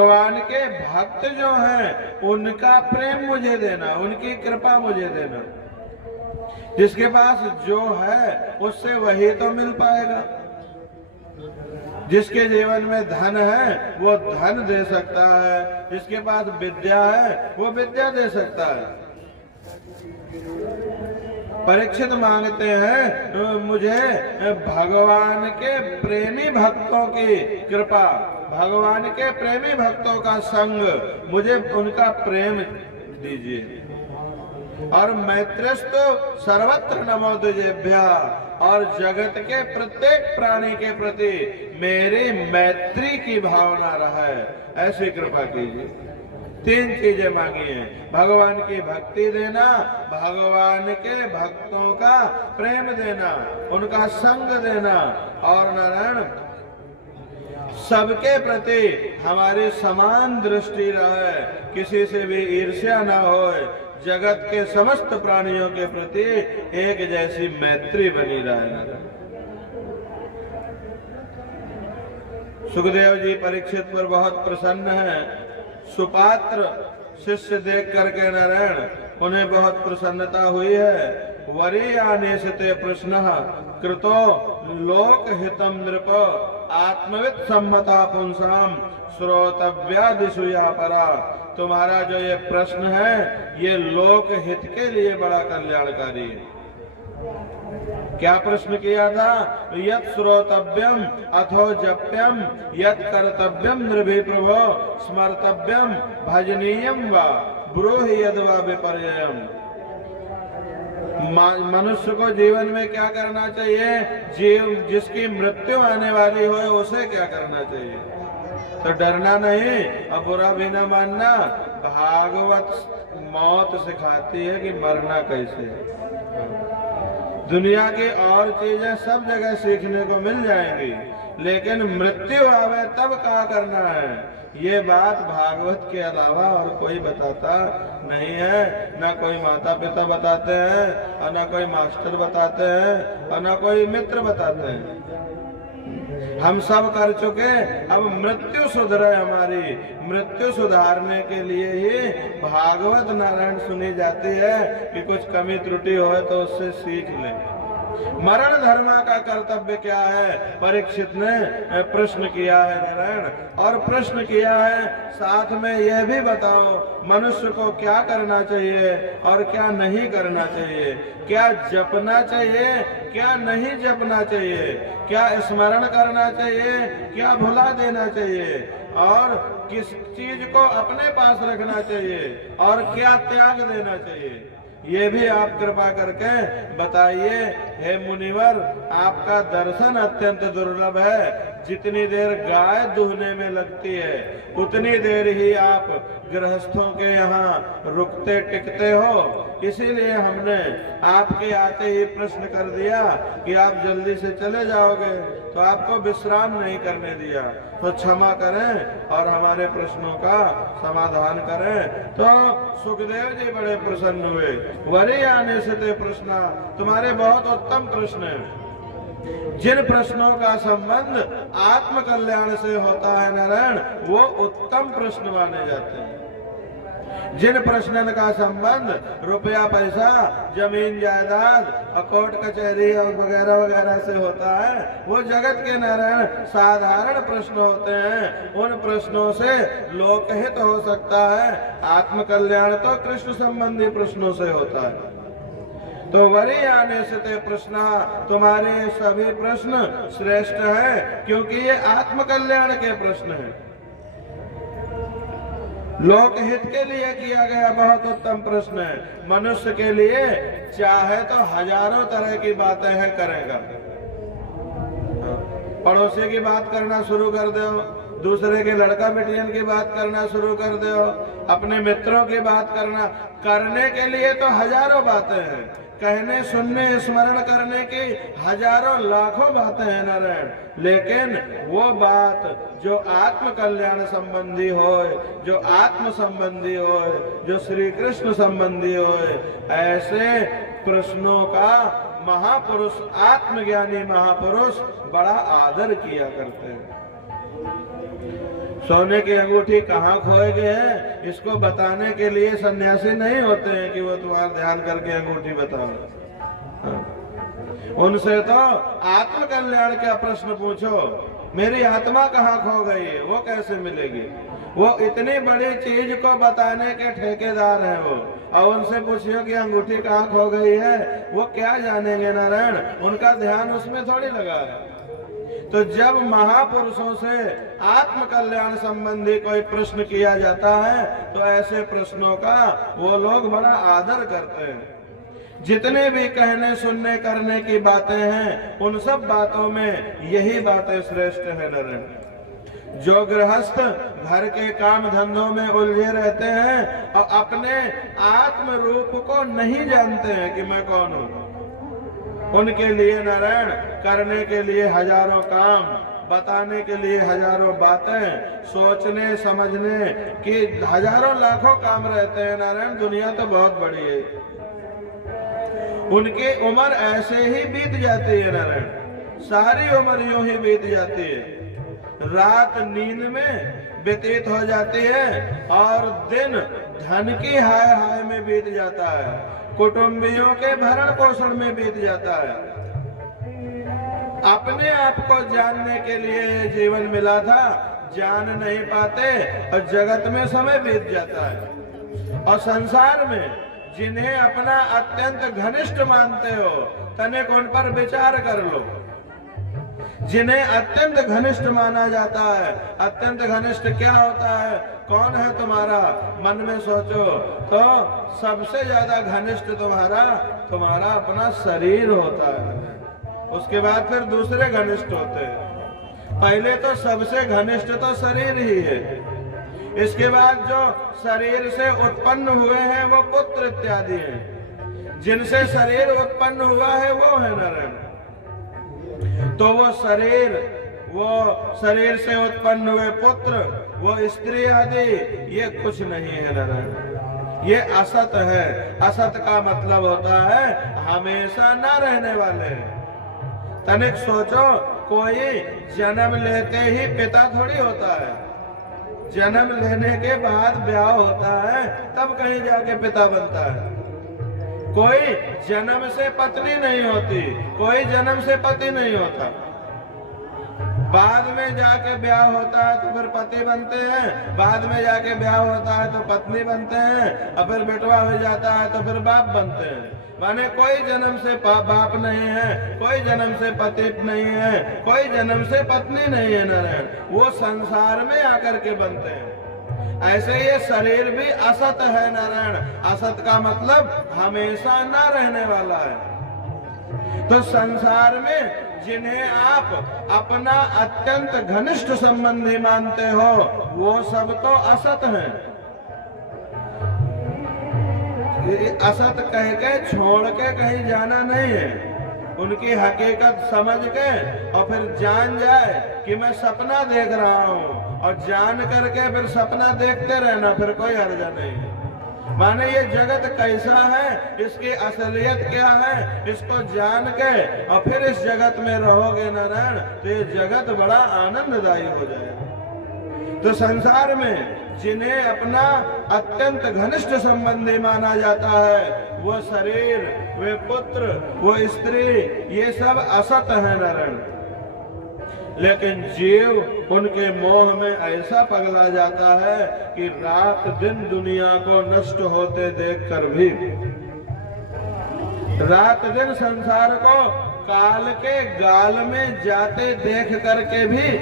भगवान के भक्त जो हैं उनका प्रेम मुझे देना, उनकी कृपा मुझे देना। जिसके पास जो है उससे वही तो मिल पाएगा। जिसके जीवन में धन है वो धन दे सकता है, जिसके पास विद्या है वो विद्या दे सकता है। परीक्षित मांगते हैं मुझे भगवान के प्रेमी भक्तों की कृपा, भगवान के प्रेमी भक्तों का संग, मुझे उनका प्रेम दीजिए। और मैत्रेस्तु सर्वत्र नमो तुझेभ्यः, और जगत के प्रत्येक प्राणी के प्रति मेरी मैत्री की भावना रहा है, ऐसी कृपा कीजिए। 3 चीजें मांगी हैं, भगवान की भक्ति देना, भगवान के भक्तों का प्रेम देना, उनका संग देना, और नारायण सबके प्रति हमारी समान दृष्टि रहे, किसी से भी ईर्ष्या न हो, जगत के समस्त प्राणियों के प्रति एक जैसी मैत्री बनी रहे। सुखदेव जी परीक्षित पर बहुत प्रसन्न हैं। सुपात्र शिष्य देख करके नारायण उन्हें बहुत प्रसन्नता हुई है। वरीयानेशते प्रश्नः कृतो लोक हितम नृप आत्मवित् सम्मता पुंसाम श्रोतव्यादिषु या परा। तुम्हारा जो ये प्रश्न है ये लोक हित के लिए बड़ा कल्याणकारी है। क्या प्रश्न किया था? यत् श्रोतव्यम अथो जप्यम यत् कर्तव्यम नृभि प्रभो स्मर्तव्यम भजनीयम वा ब्रूहि यद्वा विपर्ययम्। मनुष्य को जीवन में क्या करना चाहिए? जिसकी मृत्यु आने वाली हो उसे क्या करना चाहिए? तो डरना नहीं और बुरा भी न मानना। भागवत मौत सिखाती है कि मरना कैसे। दुनिया की और चीजें सब जगह सीखने को मिल जाएंगी, लेकिन मृत्यु आवे तब क्या करना है, ये बात भागवत के अलावा और कोई बताता नहीं है। न कोई माता पिता बताते हैं, और न कोई मास्टर बताते हैं, और न कोई मित्र बताते हैं। हम सब कर चुके, अब मृत्यु सुधरे। हमारी मृत्यु सुधारने के लिए ही भागवत नारायण सुनी जाती है कि कुछ कमी त्रुटि हो तो उससे सीख लें। मरण धर्मा का कर्तव्य क्या है, परीक्षित ने प्रश्न किया है नारायण। और प्रश्न किया है साथ में यह भी बताओ मनुष्य को क्या करना चाहिए और क्या नहीं करना चाहिए, क्या जपना चाहिए क्या नहीं जपना चाहिए, क्या स्मरण करना चाहिए क्या भुला देना चाहिए, और किस चीज को अपने पास रखना चाहिए और क्या त्याग देना चाहिए, ये भी आप कृपा करके बताइए। हे मुनिवर, आपका दर्शन अत्यंत दुर्लभ है। जितनी देर गाय दूहने में लगती है उतनी देर ही आप गृहस्थों के यहाँ रुकते टिकते हो। इसीलिए हमने आपके आते ही प्रश्न कर दिया कि आप जल्दी से चले जाओगे, तो आपको विश्राम नहीं करने दिया। तो क्षमा करें और हमारे प्रश्नों का समाधान करें। तो सुखदेव जी बड़े प्रसन्न हुए। वरीयानेशते प्रश्न, तुम्हारे बहुत उत्तम प्रश्न हैं। जिन प्रश्नों का संबंध आत्म कल्याण से होता है नारायण, वो उत्तम प्रश्न माने जाते हैं। जिन प्रश्नों का संबंध रुपया पैसा जमीन जायदाद कोर्ट कचहरी और वगैरह वगैरह से होता है, वो जगत के नारायण साधारण प्रश्न होते हैं। उन प्रश्नों से लोकहित हो सकता है, आत्म कल्याण तो कृष्ण संबंधी प्रश्नों से होता है। तो वरीयानेशते प्रश्न, तुम्हारे सभी प्रश्न श्रेष्ठ है क्योंकि ये आत्म कल्याण के प्रश्न हैं। लोकहित के लिए किया गया बहुत उत्तम प्रश्न है। मनुष्य के लिए चाहे तो हजारों तरह की बातें हैं करेगा। पड़ोसी की बात करना शुरू कर दो, दूसरे के लड़का बेटियन की बात करना शुरू कर दो, अपने मित्रों की बात करने के लिए तो हजारों बातें हैं। कहने सुनने स्मरण करने की हजारों लाखों बातें हैं नारायण, लेकिन वो बात जो आत्म कल्याण संबंधी हो, जो आत्म संबंधी हो, जो श्री कृष्ण संबंधी हो, ऐसे प्रश्नों का महापुरुष आत्मज्ञानी महापुरुष बड़ा आदर किया करते हैं। सोने की अंगूठी कहाँ खोए गए हैं इसको बताने के लिए सन्यासी नहीं होते हैं कि वो तुम्हारा ध्यान करके अंगूठी बताओ। उनसे तो आत्म कल्याण का प्रश्न पूछो, मेरी आत्मा कहाँ खो गई है, वो कैसे मिलेगी? वो इतनी बड़ी चीज को बताने के ठेकेदार हैं वो, और उनसे पूछियो कि अंगूठी कहाँ खो गई है, वो क्या जानेंगे नारायण? उनका ध्यान उसमें थोड़ी लगा है। तो जब महापुरुषों से आत्म कल्याण संबंधी कोई प्रश्न किया जाता है तो ऐसे प्रश्नों का वो लोग बड़ा आदर करते हैं। जितने भी कहने सुनने करने की बातें हैं उन सब बातों में यही बातें श्रेष्ठ है नारायण। जो गृहस्थ घर के काम धंधों में उलझे रहते हैं और अपने आत्म रूप को नहीं जानते हैं कि मैं कौन हूँ, उनके लिए नारायण करने के लिए हजारों काम, बताने के लिए हजारों बातें, सोचने समझने की हजारों लाखों काम रहते हैं नारायण। दुनिया तो बहुत बड़ी है, उनकी उम्र ऐसे ही बीत जाती है नारायण, सारी उम्र यूं ही बीत जाती है। रात नींद में व्यतीत हो जाती है और दिन धन की हाय हाय में बीत जाता है, कुटुंबियों के भरण पोषण में बीत जाता है। अपने आप को जानने के लिए ये जीवन मिला था, जान नहीं पाते और जगत में समय बीत जाता है। और संसार में जिन्हें अपना अत्यंत घनिष्ठ मानते हो तनिक उन पर विचार कर लो। जिन्हें अत्यंत घनिष्ठ माना जाता है, अत्यंत घनिष्ठ क्या होता है, कौन है तुम्हारा, मन में सोचो तो सबसे ज्यादा घनिष्ठ तुम्हारा अपना शरीर होता है। उसके बाद फिर दूसरे घनिष्ठ होते हैं। पहले तो सबसे घनिष्ठ तो शरीर ही है, इसके बाद जो शरीर से उत्पन्न हुए हैं वो पुत्र इत्यादि हैं। जिनसे शरीर उत्पन्न हुआ है वो है नारायण। तो वो शरीर से उत्पन्न हुए पुत्र, वो स्त्री आदि, ये कुछ नहीं है नारायण, ये असत है। असत का मतलब होता है हमेशा ना रहने वाले। तनिक सोचो, कोई जन्म लेते ही पिता थोड़ी होता है, जन्म लेने के बाद ब्याह होता है तब कहीं जाके पिता बनता है। कोई जन्म से पत्नी नहीं होती, कोई जन्म से पति नहीं होता, बाद में जाके ब्याह होता है तो फिर पति बनते हैं, बाद में जाके ब्याह होता है तो पत्नी बनते हैं, और फिर बेटवा हो जाता है तो फिर बाप बनते हैं। माने कोई जन्म से बाप नहीं है, कोई जन्म से पति नहीं है, कोई जन्म से पत्नी नहीं है नारायण, वो संसार में आकर के बनते हैं। ऐसे ये शरीर भी असत है नारायण। असत का मतलब हमेशा ना रहने वाला है। तो संसार में जिन्हें आप अपना अत्यंत घनिष्ठ संबंधी मानते हो वो सब तो असत हैं। असत कह के छोड़ के कहीं जाना नहीं है, उनकी हकीकत समझ के और फिर जान जाए कि मैं सपना देख रहा हूँ, और जान करके फिर सपना देखते रहना, फिर कोई हर्जा नहीं है। माने ये जगत कैसा है, इसकी असलियत क्या है, इसको जान के और फिर इस जगत में रहोगे नारायण तो ये जगत बड़ा आनंददायी हो जाएगा। तो संसार में जिन्हें अपना अत्यंत घनिष्ठ संबंधी माना जाता है वो शरीर, वे पुत्र, वो स्त्री, ये सब असत है नारायण। लेकिन जीव उनके मोह में ऐसा पगला जाता है कि रात दिन दुनिया को नष्ट होते देखकर भी, रात दिन संसार को काल के गाल में जाते देख करके भी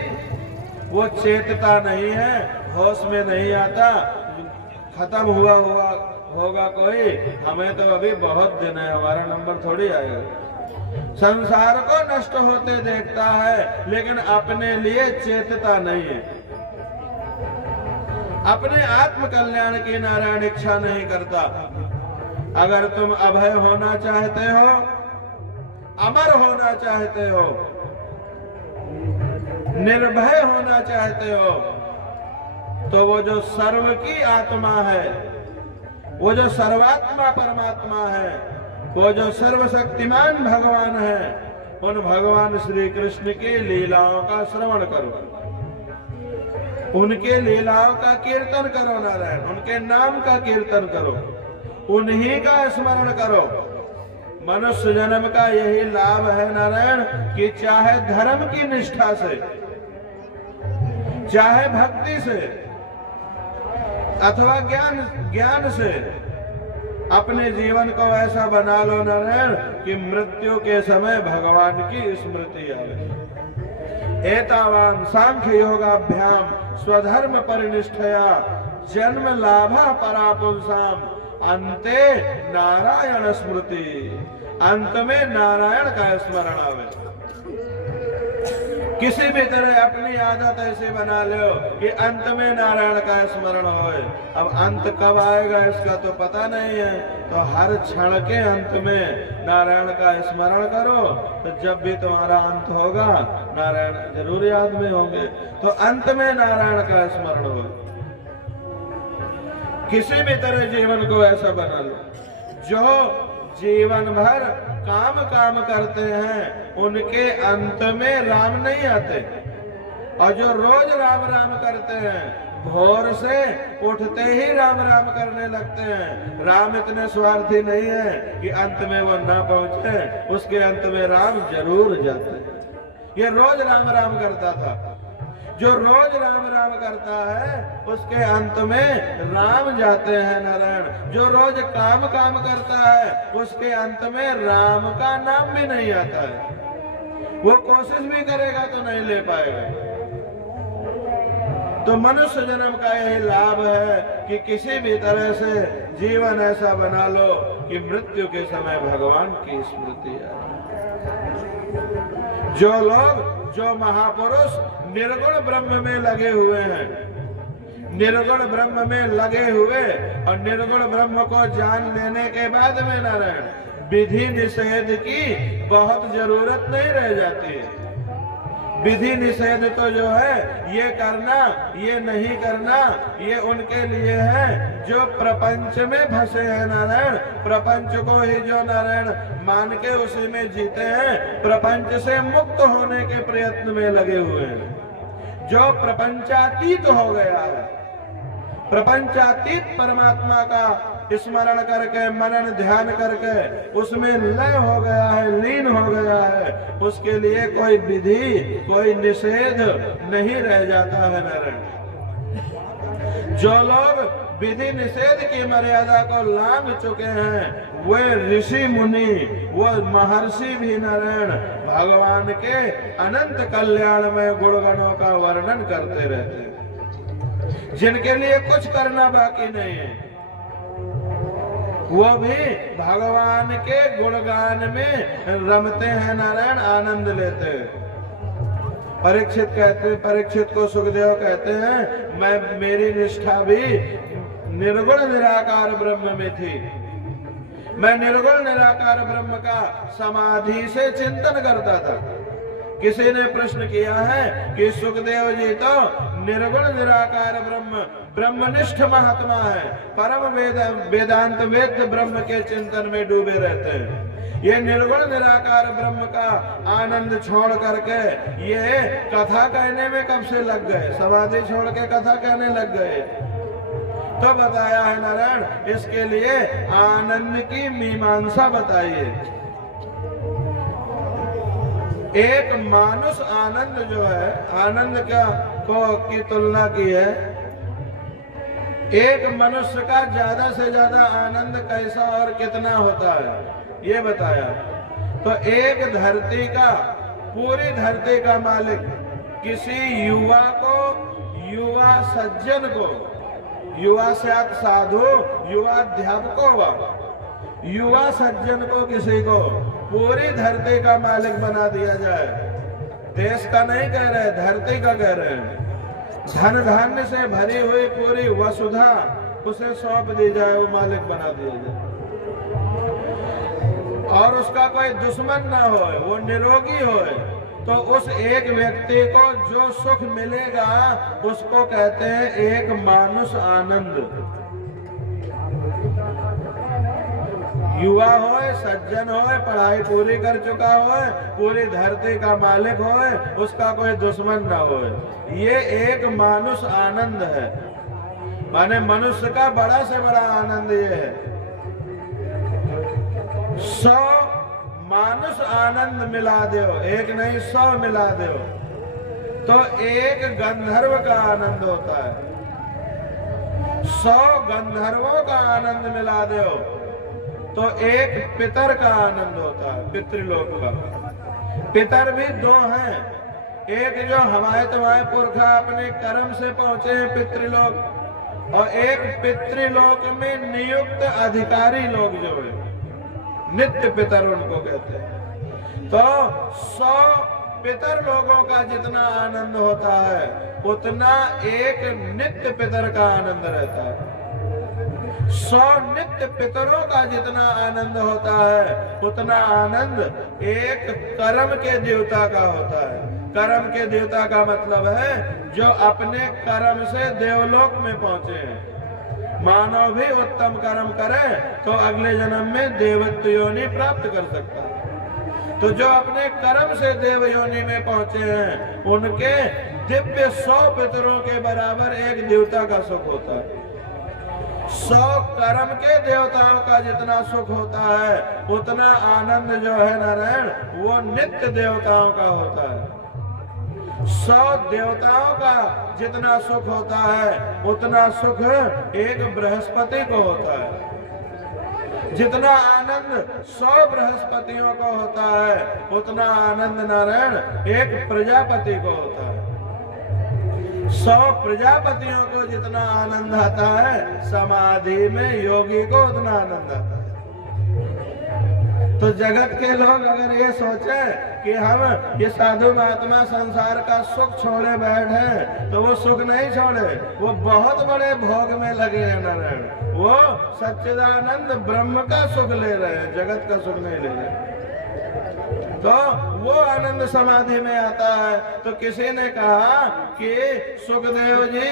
वो चेतता नहीं है, होश में नहीं आता। खत्म हुआ होगा कोई, हमें तो अभी बहुत दिन है, हमारा नंबर थोड़ी आएगा। संसार को नष्ट होते देखता है लेकिन अपने लिए चेतता नहीं है, अपने आत्म कल्याण की नारायण इच्छा नहीं करता। अगर तुम अभय होना चाहते हो, अमर होना चाहते हो, निर्भय होना चाहते हो, तो वो जो सर्व की आत्मा है, वो जो सर्वात्मा परमात्मा है, वो जो सर्वशक्तिमान भगवान है, उन भगवान श्री कृष्ण की लीलाओं का श्रवण करो। उनके लीलाओं का कीर्तन करो नारायण, उनके नाम का कीर्तन करो, उन्हीं का स्मरण करो। मनुष्य जन्म का यही लाभ है नारायण कि चाहे धर्म की निष्ठा से, चाहे भक्ति से अथवा ज्ञान से अपने जीवन को ऐसा बना लो नारायण कि मृत्यु के समय भगवान की स्मृति आवे। एतावान सांख्य योगाभ्याम स्वधर्म परिनिष्ठया जन्म लाभा परापुंसाम अंते नारायण स्मृति। अंत में नारायण का स्मरण आवे। किसी भी तरह अपनी आदत ऐसे बना लो कि अंत में नारायण का स्मरण होए। अब अंत कब आएगा इसका तो पता नहीं है, तो हर क्षण के अंत में नारायण का स्मरण करो, तो जब भी तुम्हारा अंत होगा नारायण जरूर याद में होंगे। तो अंत में नारायण का स्मरण हो। किसी भी तरह जीवन को ऐसा बना लो। जो जीवन भर काम करते हैं उनके अंत में राम नहीं आते, और जो रोज राम राम करते हैं भोर से उठते ही राम राम करने लगते हैं। राम इतने स्वार्थी नहीं है कि अंत में वो ना पहुंचे, उसके अंत में राम जरूर जाते हैं। ये रोज राम राम करता था। जो रोज राम राम करता है उसके अंत में राम जाते हैं नारायण। जो रोज काम करता है उसके अंत में राम का नाम भी नहीं आता है। वो कोशिश भी करेगा तो नहीं ले पाएगा। तो मनुष्य जन्म का यही लाभ है कि किसी भी तरह से जीवन ऐसा बना लो कि मृत्यु के समय भगवान की स्मृति आए। जो महापुरुष निर्गुण ब्रह्म में लगे हुए हैं, निर्गुण ब्रह्म में लगे हुए और निर्गुण ब्रह्म को जान लेने के बाद में नारायण विधि निषेध की बहुत जरूरत नहीं रह जाती है। विधि निषेध तो जो है ये करना ये नहीं करना, ये उनके लिए है जो प्रपंच में फंसे हैं नारायण। प्रपंच को ही जो नारायण मान के उसी में जीते हैं, प्रपंच से मुक्त होने के प्रयत्न में लगे हुए हैं। जो प्रपंचातीत हो गया है, प्रपंचातीत परमात्मा का स्मरण करके मनन ध्यान करके उसमें लय हो गया है, लीन हो गया है, उसके लिए कोई विधि कोई निषेध नहीं रह जाता है नारायण। जो लोग विधि निषेध की मर्यादा को लांघ चुके हैं वे ऋषि मुनि, वो महर्षि भी नारायण भगवान के अनंत कल्याण में गुणगणों का वर्णन करते रहते हैं। जिनके लिए कुछ करना बाकी नहीं है वो भी भगवान के गुणगान में रमते हैं नारायण, आनंद लेते हैं। परीक्षित को सुखदेव कहते हैं मेरी निष्ठा भी निर्गुण निराकार ब्रह्म में थी। मैं निर्गुण निराकार ब्रह्म का समाधि से चिंतन करता था। किसी ने प्रश्न किया है कि सुखदेव जी तो निर्गुण निराकार ब्रह्मनिष्ठ महात्मा है, परम वेदांत वेद ब्रह्म के चिंतन में डूबे रहते हैं। ये निर्गुण निराकार ब्रह्म का आनंद छोड़ करके ये कथा कहने में कब से लग गए, समाधि छोड़ के कथा कहने लग गए। तो बताया है नारायण इसके लिए आनंद की मीमांसा बताइए। एक मानुष आनंद जो है, आनंद की तुलना की है, एक मनुष्य का ज्यादा से ज्यादा आनंद कैसा और कितना होता है ये बताया। तो एक धरती का, पूरी धरती का मालिक किसी युवा को, युवा सज्जन को, युवा साधु, युवा अध्यापकों व युवा सज्जन को किसी को पूरी धरती का मालिक बना दिया जाए। देश का नहीं कह रहे, धरती का कह रहे हैं। धन धान्य से भरी हुई पूरी वसुधा उसे सौंप दी जाए, वो मालिक बना दिया जाए और उसका कोई दुश्मन ना हो, वो निरोगी हो, तो उस एक व्यक्ति को जो सुख मिलेगा उसको कहते हैं एक मानुष आनंद। युवा होए, सज्जन होए, पढ़ाई पूरी कर चुका होए, पूरी धरती का मालिक होए, उसका कोई दुश्मन न होए। ये एक मानुष आनंद है, माने मनुष्य का बड़ा से बड़ा आनंद ये है। 100 मानुष आनंद मिला दो, एक नहीं 100 मिला दो, तो एक गंधर्व का आनंद होता है। 100 गंधर्वों का आनंद मिला दो तो एक पितर का आनंद होता है, पितृलोक का। पितर भी 2 हैं, एक जो हमारे तुम्हारे पुरखा अपने कर्म से पहुंचे हैं पितृलोक, और एक पितृलोक में नियुक्त अधिकारी लोग जो है, नित्य पितर उनको कहते हैं। तो 100 पितर लोगों का जितना आनंद होता है उतना एक नित्य पितर का आनंद रहता है। 100 नित्य पितरों का जितना आनंद होता है उतना आनंद एक कर्म के देवता का होता है। कर्म के देवता का मतलब है जो अपने कर्म से देवलोक में पहुंचे हैं। मानव भी उत्तम कर्म करे तो अगले जन्म में देवत्व योनि प्राप्त कर सकता है। तो जो अपने कर्म से देव योनि में पहुंचे हैं उनके दिव्य 100 पितरों के बराबर एक देवता का सुख होता है। 100 कर्म के देवताओं का जितना सुख होता है उतना आनंद जो है नारायण वो नित्य देवताओं का होता है। 100 देवताओं का जितना सुख होता है उतना सुख एक बृहस्पति को होता है। जितना आनंद 100 बृहस्पतियों को होता है उतना आनंद नारायण एक प्रजापति को होता है। 100 प्रजापतियों को जितना आनंद आता है समाधि में योगी को उतना आनंद आता है। तो जगत के लोग अगर ये सोचे कि हम ये साधु महात्मा संसार का सुख छोड़े बैठे तो वो सुख नहीं छोड़े, वो बहुत बड़े भोग में लगे हैं नारायण। वो सच्चिदानंद ब्रह्म का सुख ले रहे हैं, जगत का सुख नहीं ले रहे। तो वो आनंद समाधि में आता है। तो किसी ने कहा कि सुखदेव जी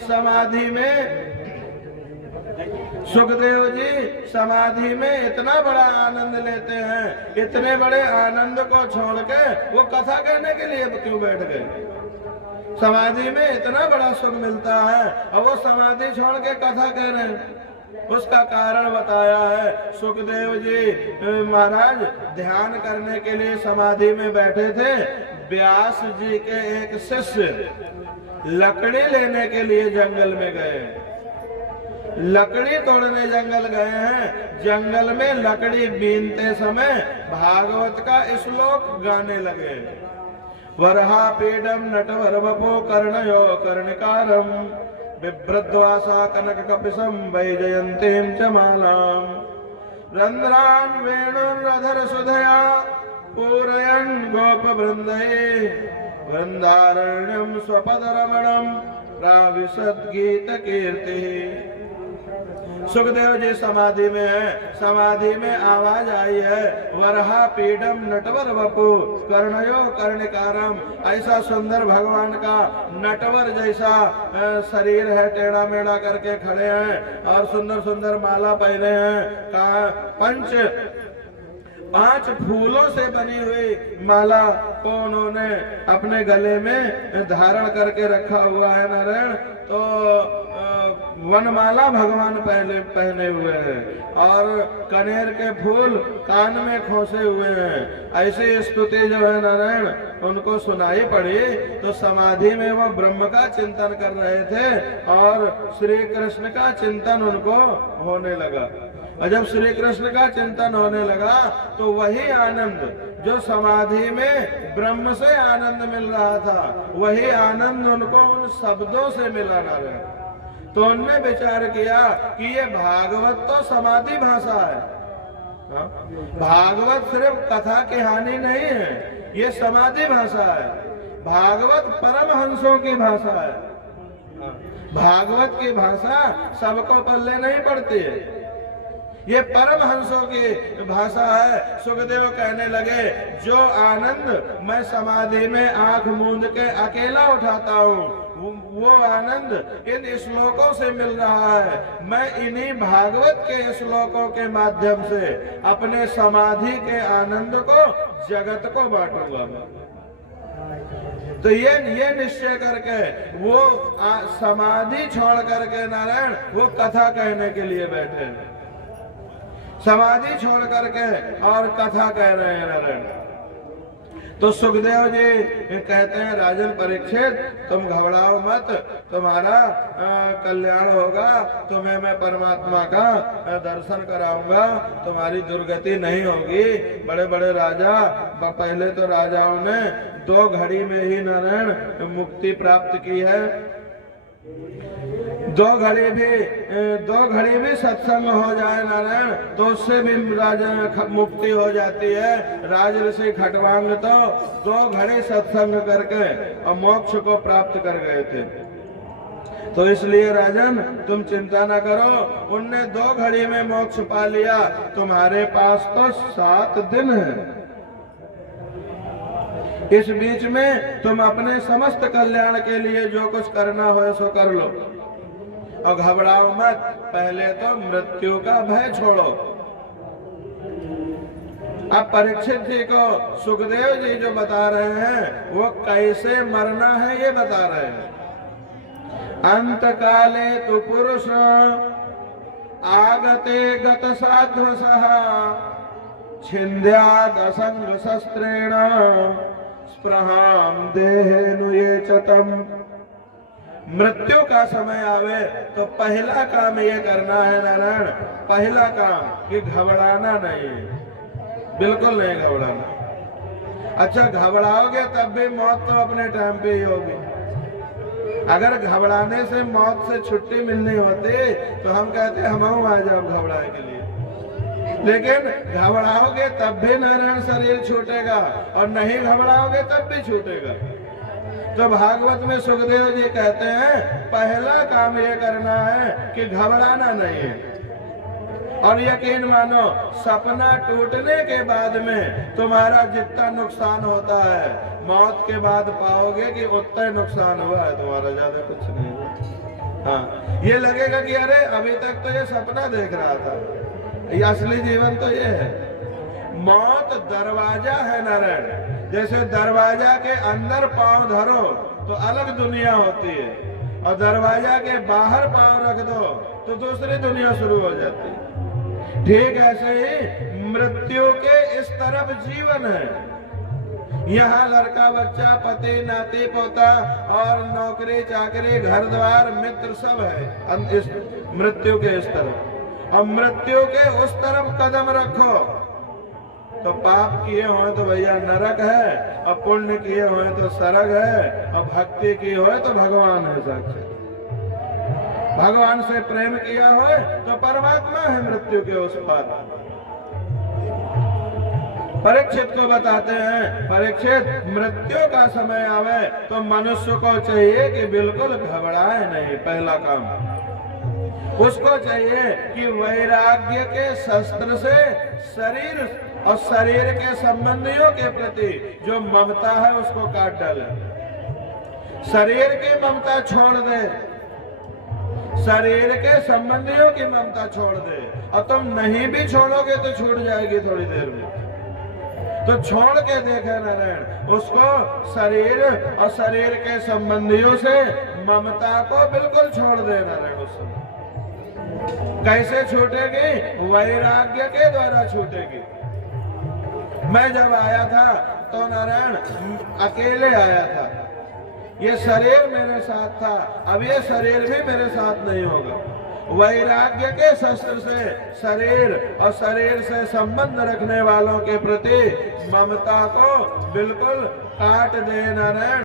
समाधि में इतना बड़ा आनंद लेते हैं, इतने बड़े आनंद को छोड़ के वो कथा कहने के लिए क्यों बैठ गए? समाधि में इतना बड़ा सुख मिलता है और वो समाधि छोड़ के कथा कह रहे हैं। उसका कारण बताया है। सुखदेव जी महाराज ध्यान करने के लिए समाधि में बैठे थे। व्यास जी के एक शिष्य लकड़ी लेने के लिए जंगल में गए, लकड़ी तोड़ने जंगल गए हैं। जंगल में लकड़ी बीनते समय भागवत का श्लोक गाने लगे। वरहा पीडम नटवर वपो कर्णयो कर्णिकारम बिभ्रद्वासा कनक कपिसम वैजयंतीं च मालाम रंध्रान वेणुरधर सुधया पूरयन् गोप वृंदये वृंदारण्यम स्वपद रमणम प्राविशद गीत कीर्ति। सुखदेव जी समाधि में है। समाधि में आवाज आई है वरहा पीडम नटवर वपु कर्णयो कर्णिकारम। ऐसा सुंदर भगवान का नटवर जैसा शरीर है, टेढ़ा मेढ़ा करके खड़े हैं और सुंदर सुंदर माला पहने हैं। 5 फूलों से बनी हुई माला को उन्होंने अपने गले में धारण करके रखा हुआ है नारायण। तो वनमाला भगवान पहने हुए हैं और कनेर के फूल कान में खोसे हुए हैं। ऐसी स्तुति जो है नारायण उनको सुनाई पड़ी। तो समाधि में वो ब्रह्म का चिंतन कर रहे थे और श्री कृष्ण का चिंतन उनको होने लगा। और जब श्री कृष्ण का चिंतन होने लगा तो वही आनंद जो समाधि में ब्रह्म से आनंद मिल रहा था वही आनंद उनको उन शब्दों से मिला नारायण। तो उनने विचार किया कि ये भागवत तो समाधि भाषा है। भागवत सिर्फ कथा कहानी नहीं है, ये समाधि भाषा है। भागवत परमहंसों की भाषा है। भागवत की भाषा सबको पल्ले नहीं पड़ती है। ये परमहंसों की भाषा है। सुखदेव कहने लगे, जो आनंद मैं समाधि में आंख मूंद के अकेला उठाता हूँ, वो आनंद इन श्लोकों से मिल रहा है। मैं इन्हीं भागवत के श्लोकों के माध्यम से अपने समाधि के आनंद को जगत को बांटूंगा। तो ये निश्चय करके वो समाधि छोड़ करके नारायण वो कथा कहने के लिए बैठे, समाधि छोड़ करके और कथा कह रहे हैं नारायण। तो सुखदेव जी कहते हैं, राजन परीक्षित तुम घबराओ मत, तुम्हारा कल्याण होगा, तुम्हें मैं परमात्मा का दर्शन कराऊंगा, तुम्हारी दुर्गति नहीं होगी। बड़े बड़े राजा, पहले तो राजाओं ने 2 घड़ी में ही नारायण मुक्ति प्राप्त की है। 2 घड़ी भी सत्संग हो जाए नारायण तो उससे भी राजा मुक्ति हो जाती है। राजऋषि खटवांग तो 2 घड़ी सत्संग करके और मोक्ष को प्राप्त कर गए थे। तो इसलिए राजन तुम चिंता न करो, उनने 2 घड़ी में मोक्ष पा लिया, तुम्हारे पास तो 7 दिन है। इस बीच में तुम अपने समस्त कल्याण के लिए जो कुछ करना हो सो कर लो और घबराओ मत। पहले तो मृत्यु का भय छोड़ो। अब परीक्षित जी को सुखदेव जी जो बता रहे हैं वो कैसे मरना है ये बता रहे हैं। अंत काले तु पुरुष आगते गत साध्वसः छिन्द्यात् असंग शस्त्रेण स्पृहां देहेनुयेचतम्। मृत्यु का समय आवे तो पहला काम ये करना है नारायण, पहला काम कि घबराना नहीं है, बिल्कुल नहीं घबराना। अच्छा घबराओगे तब भी मौत तो अपने टाइम पे ही होगी। अगर घबराने से मौत से छुट्टी मिलनी होती तो हम कहते हम आ जाओ घबराने के लिए, लेकिन घबराओगे तब भी नारायण शरीर छूटेगा और नहीं घबराओगे तब भी छूटेगा। तो भागवत में सुखदेव जी कहते हैं पहला काम ये करना है कि घबराना नहीं है। और यकीन मानो सपना टूटने के बाद में तुम्हारा जितना नुकसान होता है मौत के बाद पाओगे कि उतना ही नुकसान हुआ है तुम्हारा, ज्यादा कुछ नहीं हुआ। हाँ, ये लगेगा कि अरे अभी तक तो ये सपना देख रहा था, ये असली जीवन तो ये है। मौत दरवाजा है नारायण, जैसे दरवाजा के अंदर पांव धरो तो अलग दुनिया होती है और दरवाजा के बाहर पांव रख दो तो दूसरी दुनिया शुरू हो जाती है। ठीक ऐसे ही मृत्यु के इस तरफ जीवन है। यहाँ लड़का बच्चा पति नाती पोता और नौकरी चाकरी घर द्वार मित्र सब है इस मृत्यु के इस तरफ। और मृत्यु के उस तरफ कदम रखो तो पाप किए हो तो भैया नरक है और पुण्य किए हो तो स्वर्ग है और भक्ति की हो तो भगवान है साक्षात। भगवान से प्रेम किया हो तो परमात्मा है मृत्यु के उस पार। परीक्षित को बताते हैं, परीक्षित मृत्यु का समय आवे तो मनुष्य को चाहिए कि बिल्कुल घबराए नहीं। पहला काम उसको चाहिए कि वैराग्य के शस्त्र से शरीर और शरीर के संबंधियों के प्रति जो ममता है उसको काट डाले। शरीर की ममता छोड़ दे, शरीर के संबंधियों की ममता छोड़ दे। और तुम नहीं भी छोड़ोगे तो छूट जाएगी थोड़ी देर में। तो छोड़ के देखे नारायण उसको, शरीर और शरीर के संबंधियों से ममता को बिल्कुल छोड़ दे नारायण। उससे कैसे छूटेगी? वैराग्य के द्वारा छूटेगी। मैं जब आया था तो नारायण अकेले आया था, ये शरीर मेरे साथ था, अब ये शरीर भी मेरे साथ नहीं होगा। वैराग्य के शस्त्र से शरीर और शरीर से संबंध रखने वालों के प्रति ममता को बिल्कुल काट दे नारायण।